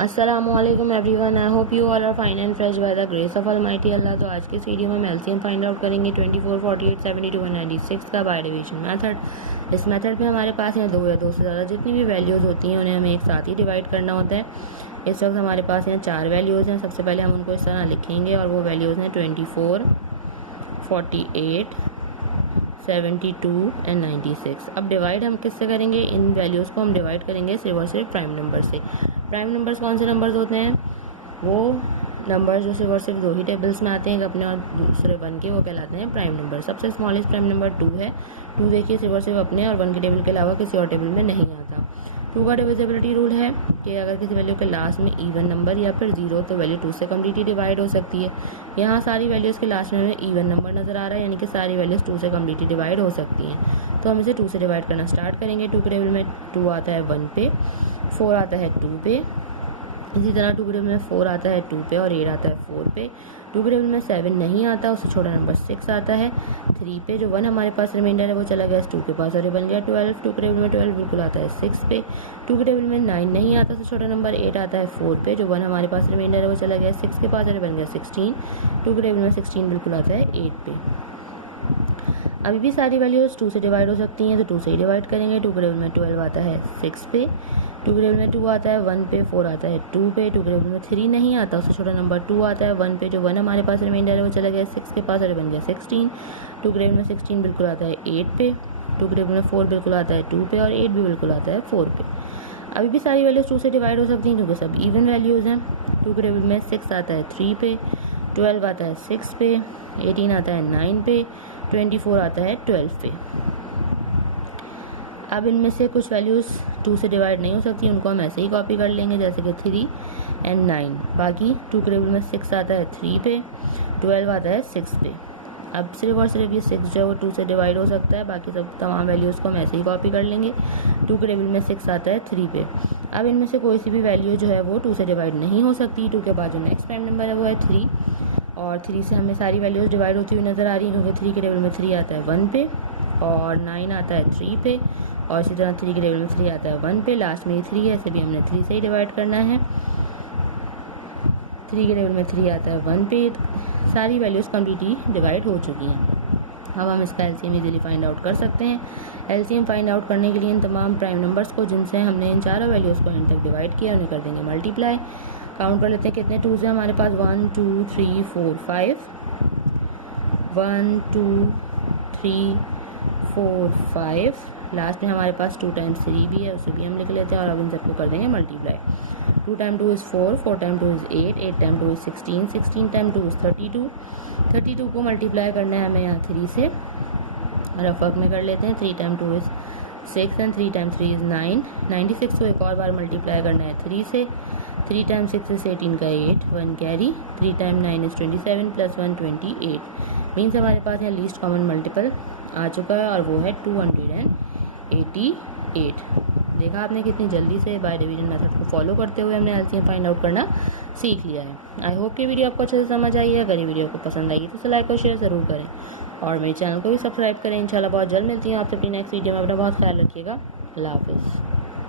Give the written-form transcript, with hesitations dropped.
अस्सलामुअलैकुम everyone, I hope you all are fine and fresh by the grace of almighty Allah. तो आज के इस वीडियो में हम एलसीएम फाइंड आउट करेंगे 24, 48, 72 और 96 का बाय डिवीजन मेथड। इस मेथड में हमारे पास यहाँ दो या दो से ज़्यादा जितनी भी वैल्यूज़ होती हैं उन्हें हमें एक साथ ही डिवाइड करना होता है। इस वक्त हमारे पास यहाँ चार वैल्यूज़ हैं। सबसे पहले हम उनको इस तरह लिखेंगे और वो वैल्यूज़ हैं 24, 48, 72 एंड 96। अब डिवाइड हम किससे करेंगे? इन वैल्यूज़ को हम डिवाइड करेंगे सिर्फ और सिर्फ प्राइम नंबर से। प्राइम नंबर्स कौन से नंबर्स होते हैं? वो नंबर्स जो सिर्फ और सिर्फ दो ही टेबल्स में आते हैं, एक अपने और दूसरे वन के, वो कहलाते हैं प्राइम नंबर। सबसे स्मॉलेस्ट प्राइम नंबर 2 है। 2 देखिए सिर्फ और सिर्फ अपने और वन के टेबल के अलावा किसी और टेबल में नहीं आता। 2 का डिविजिबिलिटी रूल है कि अगर किसी वैल्यू के लास्ट में इवन नंबर या फिर 0 तो वैल्यू 2 से कम्प्लीटली डिवाइड हो सकती है। यहाँ सारी वैल्यूज़ के लास्ट में हमें इवन नंबर नज़र आ रहा है, यानी कि सारी वैल्यूज़ 2 से कम्प्लीटली डिवाइड हो सकती हैं। तो हम इसे 2 से डिवाइड करना स्टार्ट करेंगे। 2 के टेबल में 2 आता है 1 पे, 4 आता है 2 पे, इसी तरह 2 के टेबल में 4 आता है 2 पे और 8 आता है 4 पे। 2 के टेबल में 7 नहीं आता, उससे छोटा नंबर 6 आता है 3 पे। जो 1 हमारे पास रिमाइंडर है वो चला गया 2 के पास और ये बन गया 12। 2 के टेबल में 12 बिल्कुल आता है 6 पे। 2 के टेबल में 9 नहीं आता, उससे छोटा नंबर 8 आता है 4 पे। जो 1 हमारे पास रिमाइंडर है वो चला गया 6 के पास और ये बन गया 16। 2 के टेबल में 16 बिल्कुल आता है 8 पे। अभी भी सारी वैल्यूज़ 2 से डिवाइड हो सकती हैं, तो 2 से ही डिवाइड करेंगे। 2 के टेबल में 12 आता है 6 पे। 2 के टेबल में 2 आता है 1 पे, 4 आता है 2 पे। 2 के टेबल में 3 नहीं आता, उससे छोटा नंबर 2 आता है 1 पे। जो 1 हमारे पास रिमाइंडर है वो चला गया 6 के पास और बन गया 16। 2 के टेबल में 16 बिल्कुल आता है 8 पे। 2 के टेबल में 4 बिल्कुल आता है 2 पे और 8 भी बिल्कुल आता है 4 पे। अभी भी सारी वैल्यूज़ 2 से डिवाइड हो सकती हैं क्योंकि सब इवन वैल्यूज़ हैं। 2 के टेबल में 6 आता है 3 पे, 12 आता है 6 पे, 18 आता है 9 पे, 24 आता है 12 पे। अब इनमें से कुछ वैल्यूज़ 2 से डिवाइड नहीं हो सकती, उनको हम ऐसे ही कॉपी कर लेंगे, जैसे कि 3 एंड 9। बाकी 2 के टेबल में 6 आता है 3 पे, 12 आता है 6 पे। अब सिर्फ और सिर्फ ये 6 जो है वो 2 से डिवाइड हो सकता है, बाकी सब तमाम वैल्यूज़ को हम ऐसे ही कॉपी कर लेंगे। 2 के टेबल में 6 आता है 3 पे। अब इनमें से कोई सी भी वैल्यू जो है वो 2 से डिवाइड नहीं हो सकती। 2 के बाद जो नेक्स्ट प्राइम नंबर है वो है 3 और 3 से हमें सारी वैल्यूज़ डिवाइड होती हुई नज़र आ रही है क्योंकि 3 के टेबल में 3 आता है 1 पे और 9 आता है 3 पे और इसी तरह 3 के टेबल में 3 आता है 1 पे। लास्ट में ये 3 है, इसे भी हमने 3 से ही डिवाइड करना है। 3 के टेबल में 3 आता है 1 पे। सारी वैल्यूज़ कम्प्लीटली डिवाइड हो चुकी हैं। अब हम इसका एलसीएम इजीली फाइंड आउट कर सकते हैं। एलसीएम फाइंड आउट करने के लिए इन तमाम प्राइम नंबर्स को जिनसे हमने इन चारों वैल्यूज़ को एंड तक डिवाइड किया उन्हें कर देंगे मल्टीप्लाई। काउंट कर लेते हैं कितने 2s हैं हमारे पास। 1 2 3 4 5, 1 2 3 4 5। लास्ट में हमारे पास 2 टाइम्स 3 भी है, उसे भी हम लिख लेते हैं और अब इन सबको कर देंगे multiply. 2 time 2 is 4, 4 time 2 is 8, 8 time 2 is 16, 16 time 2 is 32। 32 को मल्टीप्लाई करना है हमें यहाँ 3 से, रफ वर्क में कर लेते हैं। 3 time 2 is 6 and 3 time 3 is 9। 96 को एक और बार मल्टीप्लाई करना है 3 से। 3 टाइम 6 इज़ 18 का 8, 1 carry. 3 time 9 is 27 plus 1 28। Means हमारे पास यहाँ लीस्ट कॉमन मल्टीपल आ चुका है और वो है 288। देखा आपने कितनी जल्दी से बाय डिवीजन मेथड को फॉलो करते हुए हमने एलसीएम फाइंड आउट करना सीख लिया है। आई होप कि वीडियो आपको अच्छे से समझ आई है। अगर ये वीडियो आपको पसंद आएगी तो इसे लाइक और शेयर ज़रूर करें और मेरे चैनल को भी सब्सक्राइब करें। इंशाल्लाह बहुत जल्द मिलती हूँ आपसे अपनी नेक्स्ट वीडियो में। अपना बहुत ख्याल रखिएगा। अल्लाह हाफिज़।